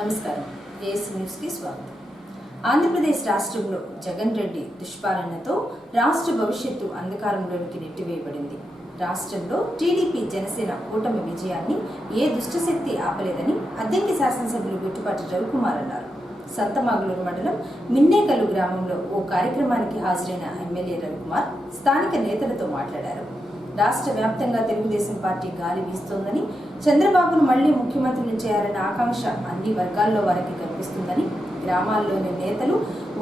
నమస్కారం. ఏఎస్ న్యూస్కి స్వాగతం. ఆంధ్రప్రదేశ్ రాష్ట్రంలో జగన్ రెడ్డి దుష్పాలనతో రాష్ట్ర భవిష్యత్తు అంధకారంలోనికి నెట్టివేయబడింది. రాష్ట్రంలో టీడీపీ జనసేన కూటమి విజయాన్ని ఏ దుష్టశక్తి ఆపలేదని అద్దెంకి శాసనసభ్యులు గుట్టుపాటి రవికుమార్ అన్నారు. సంతమాగులూరు మండలం మిన్నేకల్లు గ్రామంలో ఓ కార్యక్రమానికి హాజరైన ఎమ్మెల్యే రవికుమార్ స్థానిక నేతలతో మాట్లాడారు. రాష్ట్ర వ్యాప్తంగా తెలుగుదేశం పార్టీ గాలి వీస్తోందని, చంద్రబాబును మళ్లీ ముఖ్యమంత్రిని చేయాలన్న ఆకాంక్ష అన్ని వర్గాల్లో వారికి కనిపిస్తుందని, గ్రామాల్లోని నేతలు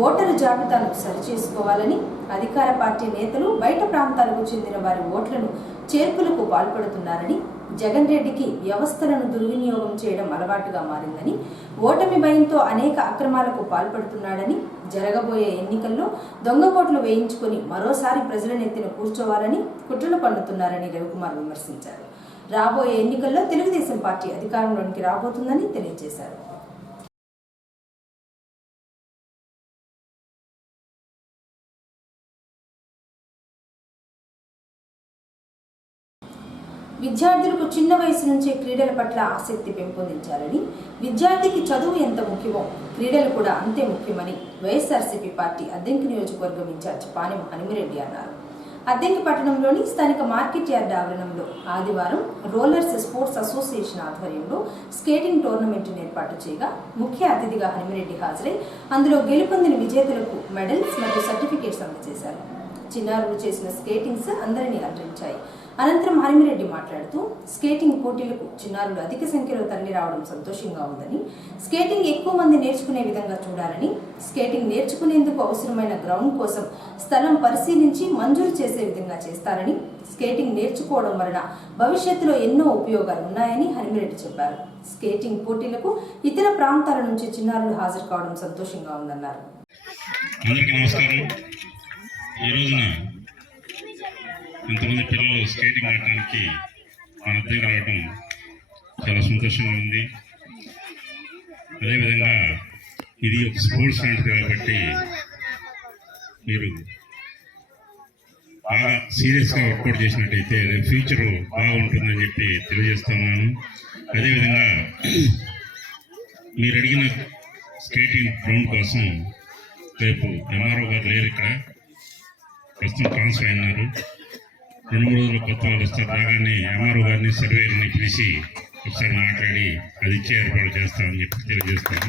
ఓటరు జాబితాను సరిచేసుకోవాలని, అధికార పార్టీ నేతలు బయట ప్రాంతాలకు చెందిన వారి ఓట్లను చేర్పులకు పాల్పడుతున్నారని, జగన్ రెడ్డికి వ్యవస్థలను దుర్వినియోగం చేయడం అలవాటుగా మారిందని, ఓటమి భయంతో అనేక అక్రమాలకు పాల్పడుతున్నాడని, జరగబోయే ఎన్నికల్లో దొంగ ఓట్లు వేయించుకుని మరోసారి ప్రజల నెత్తిన కూర్చోవాలని కుట్రలు పన్నుతున్నారని రవికుమార్ విమర్శించారు. రాబోయే ఎన్నికల్లో తెలుగుదేశం పార్టీ అధికారంలోనికి రాబోతుందని తెలియజేశారు. విద్యార్థులకు చిన్న వయసు నుంచే క్రీడల పట్ల ఆసక్తి పెంపొందించాలని, విద్యార్థికి చదువు ఎంత ముఖ్యమో క్రీడలు కూడా అంతే ముఖ్యమని వైఎస్ఆర్సీపీ పార్టీ అద్దెంకి నియోజకవర్గం ఇన్ఛార్జ్ పానెం హనుమిరెడ్డి అన్నారు. అద్దెంకి పట్టణంలోని స్థానిక మార్కెట్ యార్డ్ ఆవరణంలో ఆదివారం రోలర్స్ స్పోర్ట్స్ అసోసియేషన్ ఆధ్వర్యంలో స్కేటింగ్ టోర్నమెంట్ను ఏర్పాటు చేయగా ముఖ్య అతిథిగా హనుమిరెడ్డి హాజరై అందులో గెలుపొందిన విజేతలకు మెడల్స్ మరియు సర్టిఫికేట్స్ అందజేశారు. చిన్నారులు చేసిన స్కేటింగ్స్ అందరినీ అలరించాయి. అనంతరం హనుమిరెడ్డి మాట్లాడుతూ స్కేటింగ్ పోటీలకు చిన్నారులు అధిక సంఖ్యలో తరలి రావడం సంతోషంగా ఉందని, స్కేటింగ్ ఎక్కువ మంది నేర్చుకునే విధంగా చూడాలని, స్కేటింగ్ నేర్చుకునేందుకు అవసరమైన గ్రౌండ్ కోసం స్థలం పరిశీలించి మంజూరు చేసే విధంగా చేస్తారని, స్కేటింగ్ నేర్చుకోవడం వలన భవిష్యత్తులో ఎన్నో ఉపయోగాలు ఉన్నాయని హనుమిరెడ్డి చెప్పారు. స్కేటింగ్ పోటీలకు ఇతర ప్రాంతాల నుంచి చిన్నారులు హాజరు కావడం సంతోషంగా ఉందన్నారు. ఈ రోజున ఇంతమంది పిల్లలు స్కేటింగ్ ఆడటానికి మన దగ్గర రావడం చాలా సంతోషంగా ఉంది. అదేవిధంగా ఇది ఒక స్పోర్ట్స్ లాంటిది కాబట్టి మీరు బాగా సీరియస్గా వర్కౌట్ చేసినట్టయితే రేపు ఫ్యూచర్ బాగుంటుందని చెప్పి తెలియజేస్తున్నాను. అదేవిధంగా మీరు అడిగిన స్కేటింగ్ గ్రౌండ్ కోసం రేపు ఎంఆర్ఓ గారు లేరు, ఇక్కడ ప్రస్తుతం ట్రాన్స్ఫర్ అయినారు. 2-3 రోజులు కొత్త వాళ్ళు వస్తారు. రాగానే ఎంఆర్ఓ గారిని సర్వేని పిలిచి ఒకసారి మాట్లాడి అది ఇచ్చే ఏర్పాటు చేస్తామని చెప్పి తెలియజేస్తాను.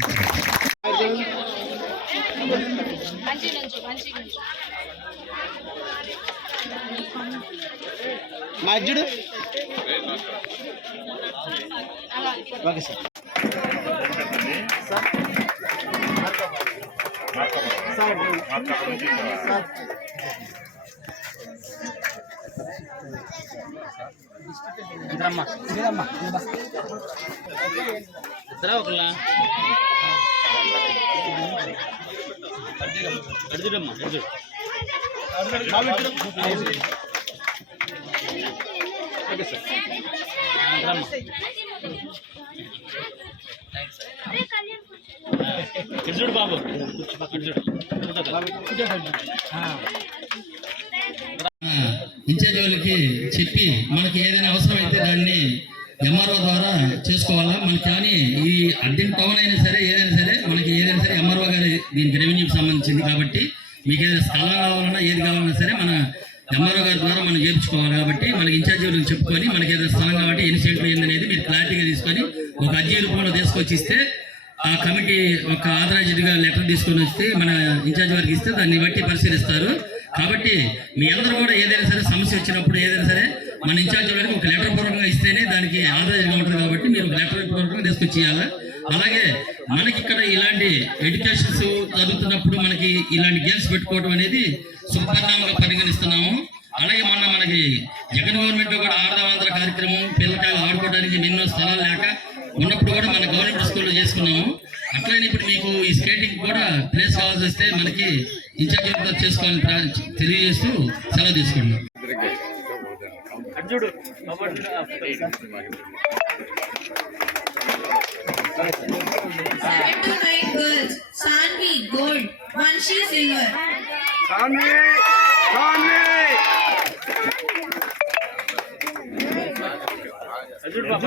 బాబు ఇన్ఛార్జ్ వాళ్ళకి చెప్పి మనకి ఏదైనా అవసరం అయితే దాన్ని ఎంఆర్ఓ ద్వారా చేసుకోవాలా. మనకి కానీ ఈ అద్దెం టౌన్ అయినా సరే ఏదైనా సరే మనకి ఏదైనా సరే ఎంఆర్ఓ గారి దీనికి రెవెన్యూకి సంబంధించింది కాబట్టి మీకు ఏదైనా స్థలం కావాలన్నా ఏది కావాలన్నా సరే మన ఎంఆర్ఓ గారి ద్వారా మనం చేర్చుకోవాలి. కాబట్టి మనకి ఇన్ఛార్జ్ వాళ్ళకి చెప్పుకొని మనకి ఏదైనా స్థలం కాబట్టి ఎన్ని సెంట్లు ఏందనేది మీరు క్లారిటీగా తీసుకొని ఒక అర్జీ రూపంలో తీసుకొచ్చి ఇస్తే ఆ కమిటీ ఒక ఆథరైజ్డ్గా లెటర్ తీసుకొని వస్తే మన ఇన్ఛార్జ్ వారికి ఇస్తే దాన్ని బట్టి పరిశీలిస్తారు. కాబట్టి మీ అందరూ కూడా ఏదైనా సరే సమస్య వచ్చినప్పుడు ఏదైనా సరే మన ఇన్ఛార్జ్ వారికి ఒక లెటర్ పూర్వకంగా ఇస్తేనే దానికి ఆథరైజ్గా ఉంటుంది. కాబట్టి మీరు ఒక లెటర్ పూర్వకంగా తీసుకొచ్చి ఇవ్వాలి. అలాగే మనకి ఇక్కడ ఇలాంటి ఎడ్యుకేషన్స్ చదువుతున్నప్పుడు మనకి ఇలాంటి గేమ్స్ పెట్టుకోవడం అనేది శుభపరిణామంగా పరిగణిస్తున్నాము. అలాగే మనకి జగన్ గవర్నమెంట్ కూడా ఆడదామంతర కార్యక్రమం పిల్లకాయలు ఆడుకోవడానికి ఎన్నో స్థలాలు లేక ఉన్నప్పుడు కూడా మన గవర్నమెంట్ స్కూల్లో చేసుకున్నాము. అట్లనే ఇప్పుడు మీకు ఈ స్కేటింగ్ కూడా ప్లేస్ కావాల్సి వస్తే మనకి ఇన్ఛార్జ్ చేసుకోవాలని తెలియజేస్తూ సెలవు తీసుకున్నాం. Arjun G.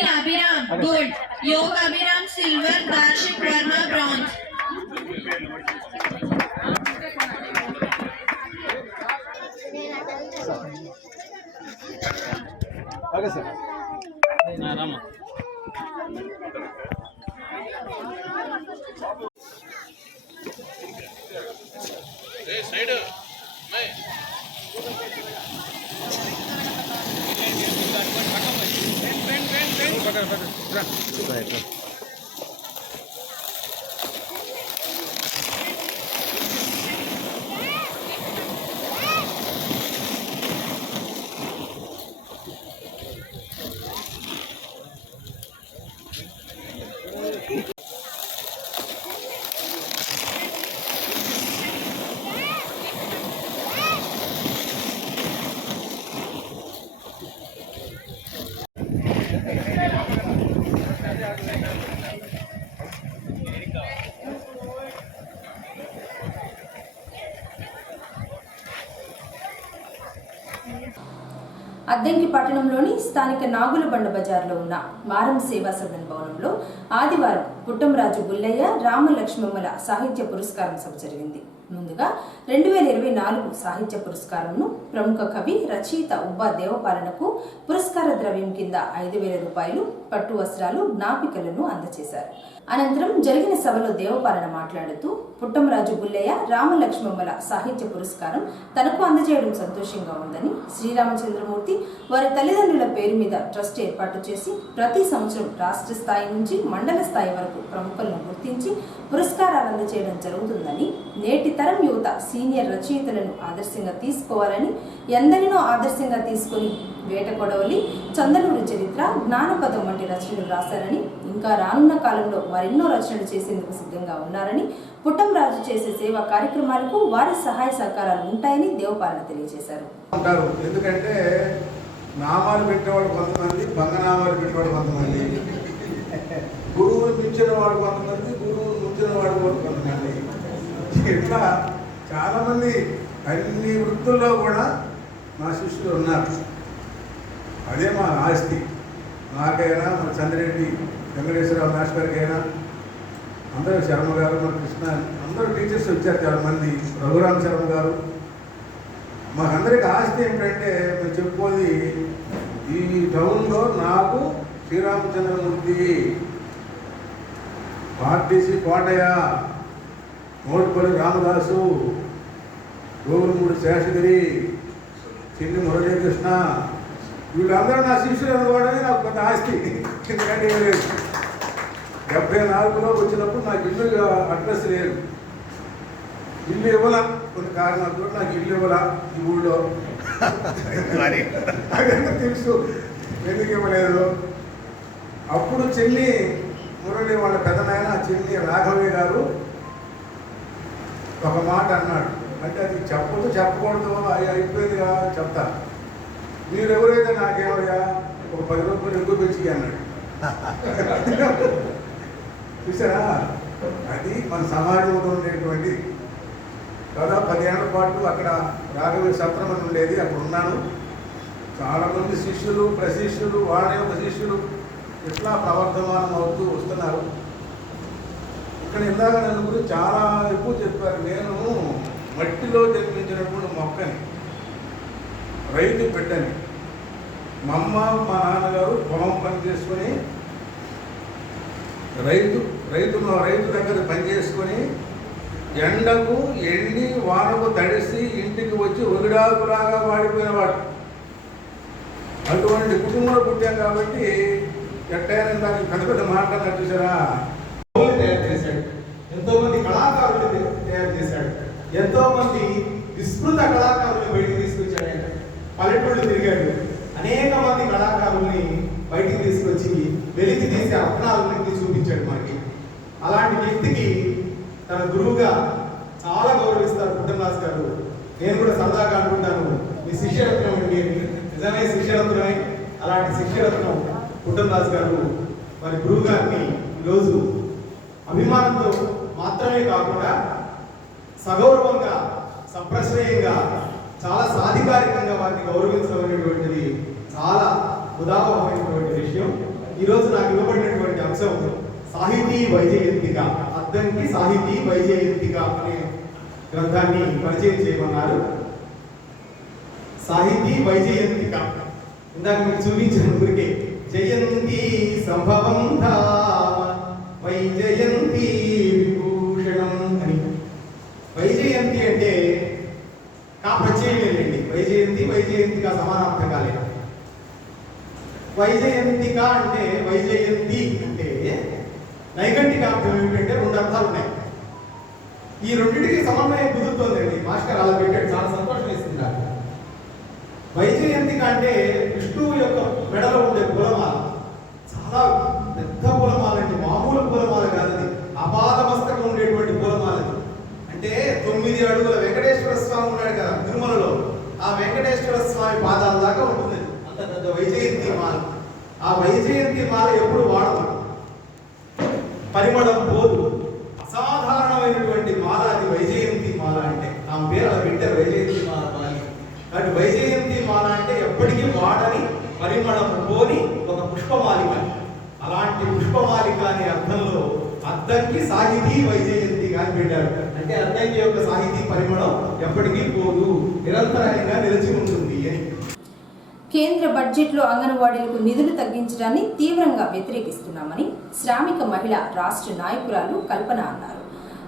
Abhiram, gold. Yog Abhiram, silver. Darshik Verma, bronze. Okay sir. Addanki పట్టణంలోని స్థానిక నాగులబండ బజార్లో ఉన్న మారం సేవా సదన్ భవనంలో ఆదివారం పుట్టంరాజు బుల్లయ్య రామలక్ష్మమ్మల సాహిత్య పురస్కారం సభ జరిగింది. ముందుగా 2024 సాహిత్య పురస్కారంను ప్రముఖ కవి రచయిత ఉబ్బా దేవపాలనకు పురస్కార ద్రవ్యం కింద 5,000 రూపాయలు, పట్టు వస్త్రాలు, జ్ఞాపికలను అందజేశారు. అనంతరం జరిగిన సభలో దేవపాలన మాట్లాడుతూ పుట్టంరాజు బుల్లయ్య రామలక్ష్మమ్మల సాహిత్య పురస్కారం తనకు అందజేయడం సంతోషంగా ఉందని, శ్రీరామచంద్రమూర్తి వారి తల్లిదండ్రుల పేరు మీద ట్రస్ట్ ఏర్పాటు చేసి ప్రతి సంవత్సరం రాష్ట్ర స్థాయి నుంచి మండల స్థాయి వరకు ప్రముఖులను గుర్తించి పురస్కారాలు అందజేయడం జరుగుతుందని, నేటి తరం యువత సీనియర్ రచయితలను ఆదర్శంగా తీసుకోవాలని, ఎందరినో ఆదర్శంగా తీసుకుని వేట కొడవలి, చందనూరు చరిత్ర, జ్ఞానపదం వంటి రచనలు రాశారని, ఇంకా రానున్న కాలంలో మరెన్నో రచనలు చేసేందుకు సిద్ధంగా ఉన్నారని, పుట్టంరాజు చేసే సేవా కార్యక్రమాలకు వారి సహాయ సహకారాలు ఉంటాయని దేవపాలన తెలియజేశారు. ఎందుకంటే నామాలు పెట్టేవాడు కొంతమంది, బంగనామాలు పెట్టేవాడు కొంతమంది, గురువులు మించిన వాడు కొంతమంది, గురువులు ముంచిన వాడు కొంతమంది, ఇట్లా చాలామంది అన్ని వృత్తుల్లో కూడా మా శిష్యులు ఉన్నారు. అదే మా ఆస్తి. నాకైనా మన చంద్రెడ్డి వెంకటేశ్వరరావు మాస్టర్ గారికైనా, అందరూ శర్మ గారు, మన కృష్ణ, అందరూ టీచర్స్ వచ్చారు చాలామంది, రఘురామ్ శర్మ గారు. మాకందరికి ఆస్తి ఏమిటంటే మేము చెప్పుకోది, ఈ టౌన్లో నాకు శ్రీరామచంద్రమూర్తి, ఆర్టీసీ కోటయ్య, మోటిపల్లి రామదాసు, గోగులమూడి శేషగిరి, చిన్ని మురళీకృష్ణ, వీళ్ళందరూ నా శిష్యులు అనుకోవడమే నాకు కొంత ఆస్తి. ఎందుకంటే 74లో వచ్చినప్పుడు నాకు ఇల్లు అడ్రస్ లేదు, ఇల్లు ఇవ్వాల, కొన్ని కారణాలతో నాకు ఇల్లు ఇవ్వాల ఈ ఊళ్ళో. అదంతా తెలుసు ఎందుకు ఇవ్వలేదు. అప్పుడు చెల్లి మురళి వాళ్ళ పెద్దనాయన చెల్లి రాఘవయ్య గారు ఒక మాట అన్నాడు. అంటే అది చెప్పకూడదు, అది అయిపోయిందిగా చెప్తా. మీరు ఎవరైతే నాకేమయ్యా ఒక 10 రూపాయలు ఎక్కువ పెంచి అన్నాడు. చూసారా, అది మన సమాజంలో ఉండేటువంటి. దాదాపు 10 ఏళ్ల పాటు అక్కడ రాఘవయ్య సత్రం అని ఉండేది, అక్కడ ఉన్నాను. చాలామంది శిష్యులు, ప్రశిష్యులు, వాళ్ళ యొక్క శిష్యులు ఇట్లా ప్రవర్ధమానం అవుతూ వస్తున్నారు. ఇక్కడ ఇందాక నన్ను గురించి చాలా ఎక్కువ చెప్పారు. నేను మట్టిలో జన్మించినటువంటి మొక్కని, రైతు బిడ్డని. మా అమ్మ మా నాన్నగారు పొలం పని చేసుకొని రైతు దగ్గర పని చేసుకొని ఎండకు ఎండి వానకు తడిసి ఇంటికి వచ్చి ఒగిడాకులాగా వాడిపోయినవాడు. అటువంటి కుటుంబంలో పుట్టాం కాబట్టి ఎట్టయినా దానికి పెద్ద పెద్ద మాట్లాడినా చూసారా. తయారు చేశాడు, ఎంతో మంది కళాకారులు తయారు చేశాడు, ఎంతో మంది విస్తృత కళాకారులను బయటికి తీసుకొచ్చాడు. ఆయన పల్లెటూళ్ళు తిరిగాడు, అనేక మంది కళాకారుల్ని బయటికి తీసుకొచ్చి వెలికి తీసే రత్నాలన్నింటినీ చూపించాడు మనకి. అలాంటి వ్యక్తికి తన గురువుగా చాలా గౌరవిస్తారు పుట్టంరాజు గారు. నేను కూడా సరదాగా అనుకుంటాను, మీ శిష్యరత్నం, మీరు నిజమే శిష్యరత్నమే. అలాంటి శిక్షరత్నం పుట్టరాజు గారు మరి గురువు గారిని ఈరోజు అభిమానంతో మాత్రమే కాకుండా సగౌరవంగా సంప్రశ్రయంగా చాలా సాధికారికంగా వారిని గౌరవించబడినటువంటిది చాలా ఉదాహరణమైనటువంటి విషయం. ఈరోజు నాకు ఇవ్వబడినటువంటి అంశం సాహితీ వైజయంతిక, అద్దంకి సాహితీ వైజయంతిక అనే గ్రంథాన్ని పరిచయం చేయమన్నారు. సాహితీ వైజయంతిక ఇందాక మీకు చూపించిన ఊరికే జయంతి సంభవం ధామ వైజయంతి విభూషణం అని. వైజయంతి అంటే కా ప్రత్యయం ఏంటండి? వైజయంతిక సమానార్థకాలే. వైజయంతిక అంటే వైజయంతి అంటే నైఘంటికార్థం ఏమిటంటే రెండు అర్థాలు ఉన్నాయి. ఈ రెండింటికి సమన్వయం కుదురుతోందండి. మాస్టర్ అలా పెట్టాడు, చాలా సంతోషం వేస్తుంది నాకు. వైజయంతిక అంటే విష్ణువు యొక్క మెడలో ఉండే పూలమాల, చాలా పెద్ద పూలమాల అండి, మామూలు పూలమాల కాదు, అపాదమస్తకం ఉండేటువంటి పూలమాల. అంటే 9 అడుగుల వెంకటేశ్వర స్వామి ఉన్నాడు కదా తిరుమలలో, ఆ వెంకటేశ్వర స్వామి పాదాల దాకా ఉంటుంది అంత పెద్ద వైజయంతి మాల. ఆ వైజయంతి మాల ఎప్పుడు వాడదు, పరిమళం పోదు, అసాధారణమైనటువంటి మాల అది వైజయంతి మాల అంటే. ఆ పేరు అలా పెట్టారు, వైజయంతి మాల బాలి. కాబట్టి వైజయంతి మాల అంటే ఎప్పటికీ వాడని పరిమళం పోని ఒక పుష్పమాలిక. అలాంటి పుష్పమాలిక అనే అర్థంలో అద్దంకి సాహితీ వైజయంతి అని పెట్టారు. అంటే అద్దంకి యొక్క సాహితీ పరిమళం ఎప్పటికీ పోదు, నిరంతరంగా నిలిచి ఉంటుంది అని. కేంద్ర బడ్జెట్లో అంగన్వాడీలకు నిధులు తగ్గించడాన్ని తీవ్రంగా వ్యతిరేకిస్తున్నామని శ్రామిక మహిళా రాష్ట్ర నాయకురాలు కల్పన అన్నారు.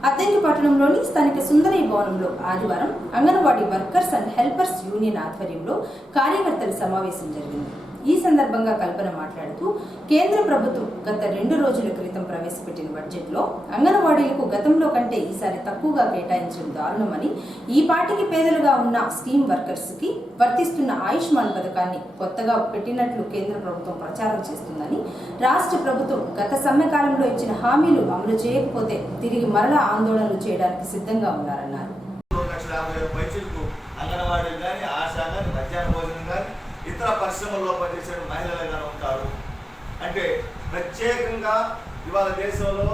అద్దంకి పట్టణంలోని స్థానిక సుందరయ్య భవనంలో ఆదివారం anganwadi workers and helpers union ఆధ్వర్యంలో కార్యకర్తల సమావేశం జరిగింది. ఈ సందర్భంగా కల్పన మాట్లాడుతూ కేంద్ర ప్రభుత్వం గత 2 రోజుల క్రితం ప్రవేశపెట్టిన బడ్జెట్లో అంగన్వాడీలకు గతంలో కంటే ఈసారి తక్కువగా కేటాయించడం దారుణమని, ఈ పార్టీకి పేదలుగా ఉన్న స్కీమ్ వర్కర్స్ కి వర్తిస్తున్న ఆయుష్మాన్ పథకాన్ని కొత్తగా పెట్టినట్లు కేంద్ర ప్రభుత్వం ప్రచారం చేస్తుందని, రాష్ట్ర ప్రభుత్వం గత సమ్మెకాలంలో ఇచ్చిన హామీలు అమలు చేయకపోతే తిరిగి మరలా ఆందోళనలు చేయడానికి సిద్ధంగా ఉన్నారన్నారు. ఇతర పరిశ్రమల్లో పనిచేసే మహిళలుగా ఉంటారు. అంటే ప్రత్యేకంగా ఇవాళ దేశంలో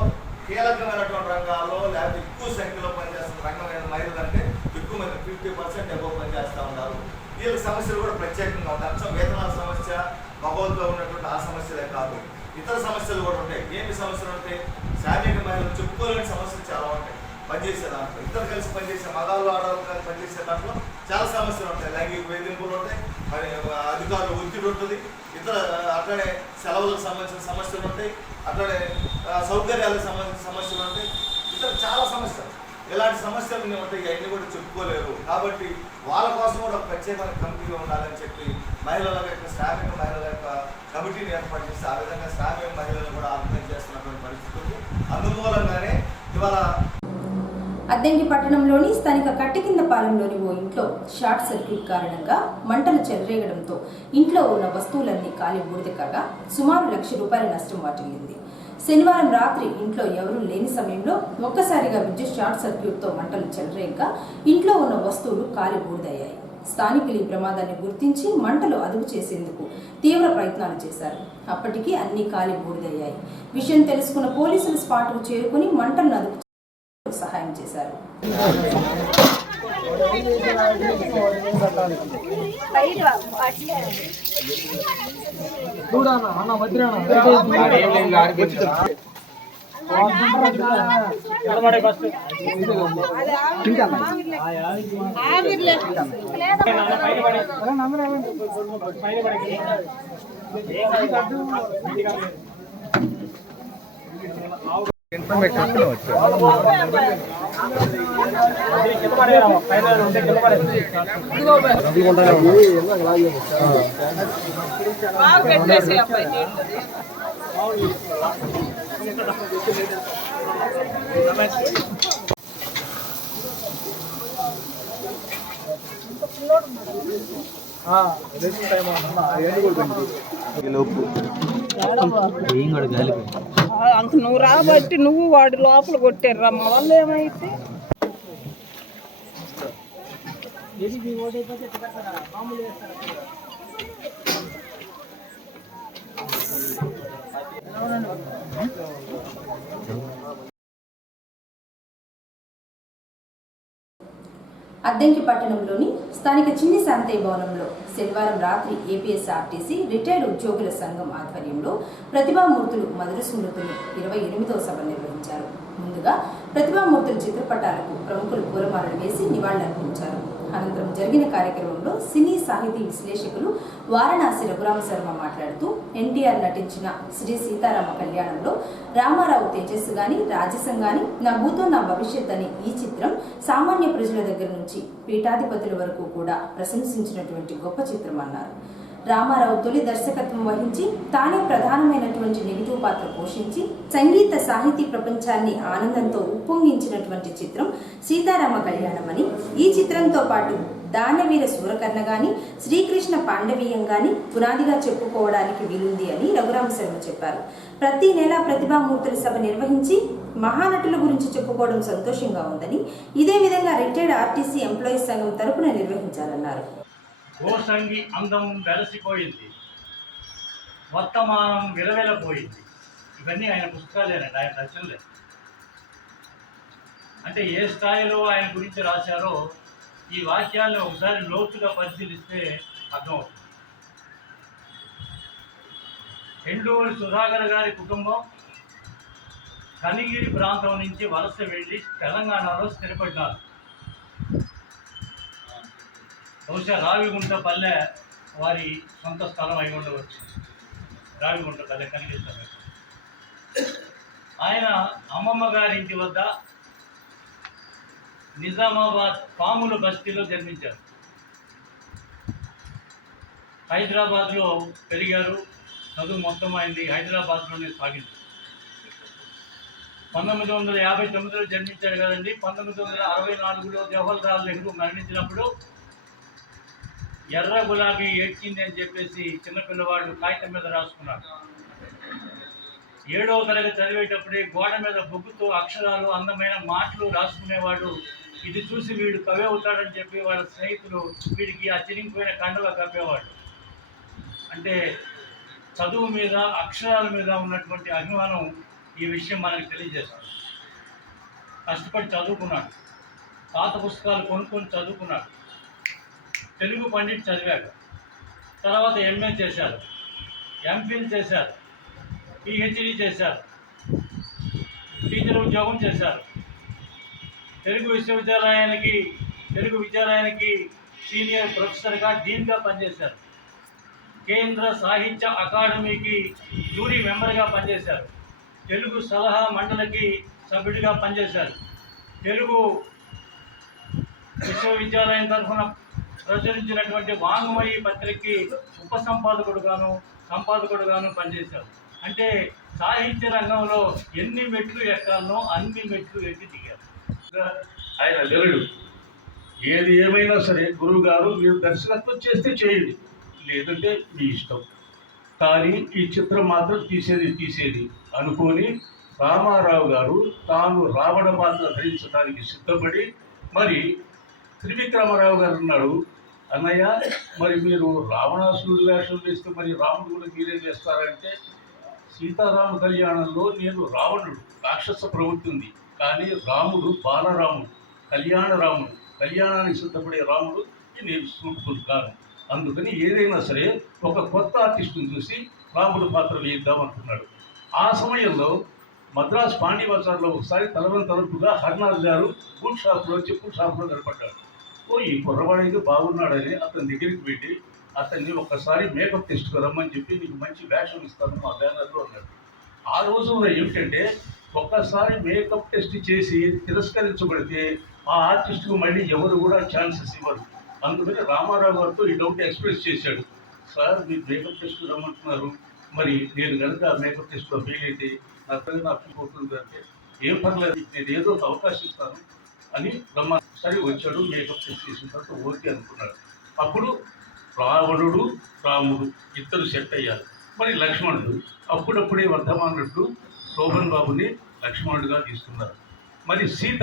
కీలకమైనటువంటి రంగాల్లో లేకపోతే ఎక్కువ సంఖ్యలో పనిచేస్తున్న రంగమైన మహిళలు అంటే ఎక్కువ మంది 50% ఎక్కువ పనిచేస్తూ ఉన్నారు. వీళ్ళ సమస్యలు కూడా ప్రత్యేకంగా ఉంటాయి. అంశం వేతనాల సమస్య మగోళ్ళతో ఉన్నటువంటి ఆ సమస్యలే కాదు, ఇతర సమస్యలు కూడా ఉంటాయి. ఏమి సమస్యలు ఉంటాయి? శ్రామిక మహిళలు చెప్పుకోలేని సమస్యలు చాలా ఉంటాయి. పనిచేసే దాంట్లో ఇద్దరు కలిసి పనిచేసే మగాళ్ళు ఆడవాళ్ళు కలిసి పనిచేసే దాంట్లో చాలా సమస్యలు ఉంటాయి. లైంగిక వేధింపులు ఉంటాయి, మరి అధికారుల ఒత్తిడి ఉంటుంది, ఇతర అట్లనే సెలవులకు సంబంధించిన సమస్యలు ఉంటాయి, అట్లనే సౌకర్యాలకు సంబంధించిన సమస్యలు ఉంటాయి, ఇతర చాలా సమస్యలు. ఇలాంటి సమస్యలు ఉంటాయి, అవన్నీ కూడా చెప్పుకోలేరు. కాబట్టి వాళ్ళ కోసం కూడా ఒక ప్రత్యేకమైన కమిటీగా ఉండాలని చెప్పి మహిళల యొక్క శ్రామిక మహిళల యొక్క కమిటీని ఏర్పాటు చేసి ఆ విధంగా శ్రామిక మహిళలను కూడా ఆర్గనైజ్ చేస్తున్నటువంటి పరిస్థితులు. అందుమూలంగానే ఇవాళ అద్దంకి పట్టణంలోని స్థానిక కట్టికిందపాలెంలోని ఓ ఇంట్లో షార్ట్ సర్క్యూట్ కారణంగా మంటలు చెలరేగడంతో ఇంట్లో ఉన్న వస్తువులన్నీ కాలి బూడిద కాగా సుమారు ₹1,00,000 నష్టం వాటిల్లింది. శనివారం రాత్రి ఇంట్లో ఎవరూ లేని సమయంలో ఒక్కసారిగా విద్యుత్ షార్ట్ సర్క్యూట్తో మంటలు చెలరేగగా ఇంట్లో ఉన్న వస్తువులు కాలి బూడిదయ్యాయి. స్థానికులు ఈ ప్రమాదాన్ని గుర్తించి మంటలు అదుపు చేసేందుకు తీవ్ర ప్రయత్నాలు చేశారు. అప్పటికీ అన్ని కాలి బూడిదయ్యాయి. విషయం తెలుసుకున్న పోలీసులు స్పాట్కు చేరుకుని మంటలను అదుపు సహాయం చేశారు. అంత నువ్వు రాబట్టి నువ్వు వాడి లోపల కొట్టారు మా వల్ల ఏమైతే అద్దంకి పట్టణంలోని స్థానిక చిన్ని శాంతయ్య భవనంలో శనివారం రాత్రి ఏపీఎస్ఆర్టీసీ రిటైర్డ్ ఉద్యోగుల సంఘం ఆధ్వర్యంలో ప్రతిభామూర్తులు మధుర స్మృతులు 28వ సభ నిర్వహించారు. ముందుగా ప్రతిభామూర్తుల చిత్రపటాలకు ప్రముఖులు పూలమాలలు వేసి నివాళులర్పించారు. అనంతరం జరిగిన కార్యక్రమంలో సినీ సాహితీ విశ్లేషకులు వారణాసి రఘురామ శర్మ మాట్లాడుతూ ఎన్టీఆర్ నటించిన శ్రీ సీతారామ కళ్యాణంలో రామారావు తేజస్సు గాని రాజసం గాని నా భూతో నా భవిష్యత్ అని ఈ చిత్రం సామాన్య ప్రజల దగ్గర నుంచి పీఠాధిపతుల వరకు కూడా ప్రశంసించినటువంటి గొప్ప చిత్రం అన్నారు. రామారావు తొలి దర్శకత్వం వహించి తానే ప్రధానమైనటువంటి నెగిటివ్ పాత్ర పోషించి సంగీత సాహితీ ప్రపంచాన్ని ఆనందంతో ఉప్పొంగించినటువంటి చిత్రం సీతారామ కళ్యాణం అని, ఈ చిత్రంతో పాటు దానవీర సూరకర్ణ గాని శ్రీకృష్ణ పాండవీయం గాని పునాదిగా చెప్పుకోవడానికి వీలుంది అని రఘురామ శర్మ చెప్పారు. ప్రతి నెల ప్రతిభామూర్తుల సభ నిర్వహించి మహానటుల గురించి చెప్పుకోవడం సంతోషంగా ఉందని, ఇదే విధంగా రిటైర్డ్ ఆర్టీసీ ఎంప్లాయీస్ సంఘం తరపున నిర్వహించాలన్నారు. ఓసంగి అందం వెలసిపోయింది, వర్తమానం విలవెలపోయింది. ఇవన్నీ ఆయన పుస్తకాలేనండి, ఆయన రచనలే. అంటే ఏ స్థాయిలో ఆయన గురించి రాశారో ఈ వాక్యాలను ఒకసారి లోతుగా పరిశీలిస్తే అర్థమవుతుంది. ఎండూరి సుధాకర్ గారి కుటుంబం కనిగిరి ప్రాంతం నుంచి వలస వెళ్ళి తెలంగాణలో స్థిరపడ్డారు. బహుశా రావిగుంట పల్లె వారి సొంత స్థలం అయి ఉండవచ్చు. రావిగుంట పల్లె కనిగిరి. ఆయన అమ్మమ్మ గారింటి వద్ద నిజామాబాద్ పాముల బస్తీలో జన్మించారు. హైదరాబాద్లో పెరిగారు. చదువు మొత్తం అయింది హైదరాబాద్లోనే సాగింది. 1959లో జన్మించాడు కదండి. 1964లో జవహర్లాల్ నెహ్రూ మరణించినప్పుడు ఎర్ర గులాబీ ఏడ్చింది అని చెప్పేసి చిన్నపిల్లవాడు కాగితం మీద రాసుకున్నాడు. 7వ తరగతి చదివేటప్పుడే గోడ మీద బొగ్గుతో అక్షరాలు అందమైన మాటలు రాసుకునేవాడు. ఇది చూసి వీడు కవి అవుతాడని చెప్పి వాళ్ళ స్నేహితులు వీడికి ఆ చిరిగిపోయిన కండవ కప్పేవాడు. అంటే చదువు మీద అక్షరాల మీద ఉన్నటువంటి అభిమానం ఈ విషయం మనకు తెలియజేస్తాడు. కష్టపడి చదువుకున్నాడు, పాత పుస్తకాలు కొనుక్కొని చదువుకున్నాడు. తెలుగు పండిట్ చదివాడు. తర్వాత ఎంఏ చేశారు, ఎంఫిల్ చేశారు, పిహెచ్డి చేశారు, టీచర్ ఉద్యోగం చేశారు. తెలుగు విశ్వవిద్యాలయానికి సీనియర్ ప్రొఫెసర్గా డీన్గా పనిచేశారు. కేంద్ర సాహిత్య అకాడమీకి జూరీ మెంబర్గా పనిచేశారు. తెలుగు సలహా మండలికి సభ్యుడిగా పనిచేశారు. తెలుగు విశ్వవిద్యాలయం తరఫున ప్రచురించినటువంటి వాంగ్మయి పత్రికకి సంపాదకుడుగాను పనిచేశారు. అంటే సాహిత్య రంగంలో ఎన్ని మెట్లు ఎక్కాలనో అన్ని మెట్లు ఎక్కి దిగారు. ఆయన లేడు. ఏది ఏమైనా సరే గురువు గారు మీరు దర్శకత్వం చేస్తే చేయండి, లేదంటే మీ ఇష్టం, కానీ ఈ చిత్రం మాత్రం తీసేది అనుకొని రామారావు గారు తాను రావణ పాత్ర ధరించడానికి సిద్ధపడి, మరి త్రివిక్రమరావు గారు అన్నాడు, అన్నయ్య మరి మీరు రావణాసురుడు వేషం వేస్తే మరి రాముడు కూడా మీరే చేస్తారంటే, సీతారామ కళ్యాణంలో నేను రావణుడు రాక్షస ప్రవృత్తి ఉంది, కానీ రాముడు బాలరాముడు, కళ్యాణరాముడు, కళ్యాణానికి సిద్ధపడే రాముడు నేను సూటుకులు కాను. అందుకని ఏదైనా సరే ఒక కొత్త ఆర్టిస్టుని చూసి రాముడు పాత్ర వేద్దామంటున్నాడు. ఆ సమయంలో మద్రాస్ పాండి బజార్లో ఒకసారి తలుపుగా హర్నాథ్ గారు చెప్పుల షాప్లో నిలబడ్డాడు. ఈ కుర్రవాడైతే బాగున్నాడని అతని దగ్గరికి పెట్టి అతన్ని ఒక్కసారి మేకప్ టెస్ట్కి రమ్మని చెప్పి నీకు మంచి వేషం ఇస్తాను మా బ్యానర్లో అన్నాడు. ఆ రోజుల్లో ఏమిటంటే ఒక్కసారి మేకప్ టెస్ట్ చేసి తిరస్కరించబడితే ఆ ఆర్టిస్ట్కు మళ్ళీ ఎవరు కూడా ఛాన్సెస్ ఇవ్వరు. అందుకని రామారావు గారితో ఈ డౌట్ ఎక్స్ప్రెస్ చేశాడు. సార్ మీరు మేకప్ టెస్ట్ రమ్మంటున్నారు, మరి నేను కనుక మేకప్ టెస్ట్లో ఫెయిల్ అయితే నా తల్లి నాకు పోతుంది అంటే, ఏం పర్లేదు నేను ఏదో ఒక అవకాశం ఇస్తాను అని సరే వచ్చాడు. మేకప్ టెస్ట్ చేసిన తర్వాత ఓకే అనుకున్నాడు. అప్పుడు రావణుడు రాముడు ఇద్దరు సెట్ అయ్యారు. మరి లక్ష్మణుడు అప్పుడప్పుడే వర్ధమానుడు శోభన్ బాబుని లక్ష్మణుడిగా తీసుకున్నారు. మరి సీత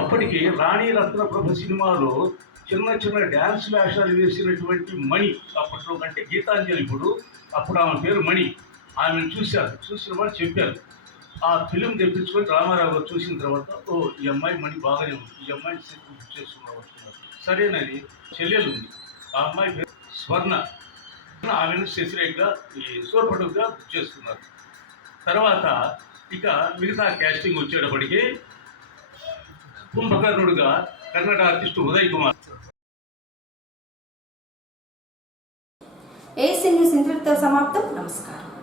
అప్పటికి రాణి రత్నప్రభ సినిమాలో చిన్న డ్యాన్స్ వేషాలు వేసినటువంటి మణి, అప్పట్లో కంటే గీతాంజలి ఇప్పుడు అప్పుడు ఆమె పేరు మణి. ఆమెను చూశారు, చూసిన వాళ్ళు చెప్పారు. ఆ ఫిలిం తెప్పించుకొని రామారావు గారు చూసిన తర్వాత, ఓ ఈ అమ్మాయి మణి బాగానే ఉంది, ఈ అమ్మాయిని బుక్ చేసుకున్నావు అనుకున్నారు. సరేనని చెల్లెలు ఉంది, ఆ అమ్మాయి పేరు స్వర్ణ. ఆమెను శశిరేఖగా ఈ సోర్పటుగా బుక్ చేసుకున్నారు. తర్వాత ఇక మిగతా క్యాస్టింగ్ వచ్చేటప్పటికి కుంభకర్ణుడుగా Kannada artist Uday Kumar. AC news ఇంతటితో సమాప్తం. నమస్కారం.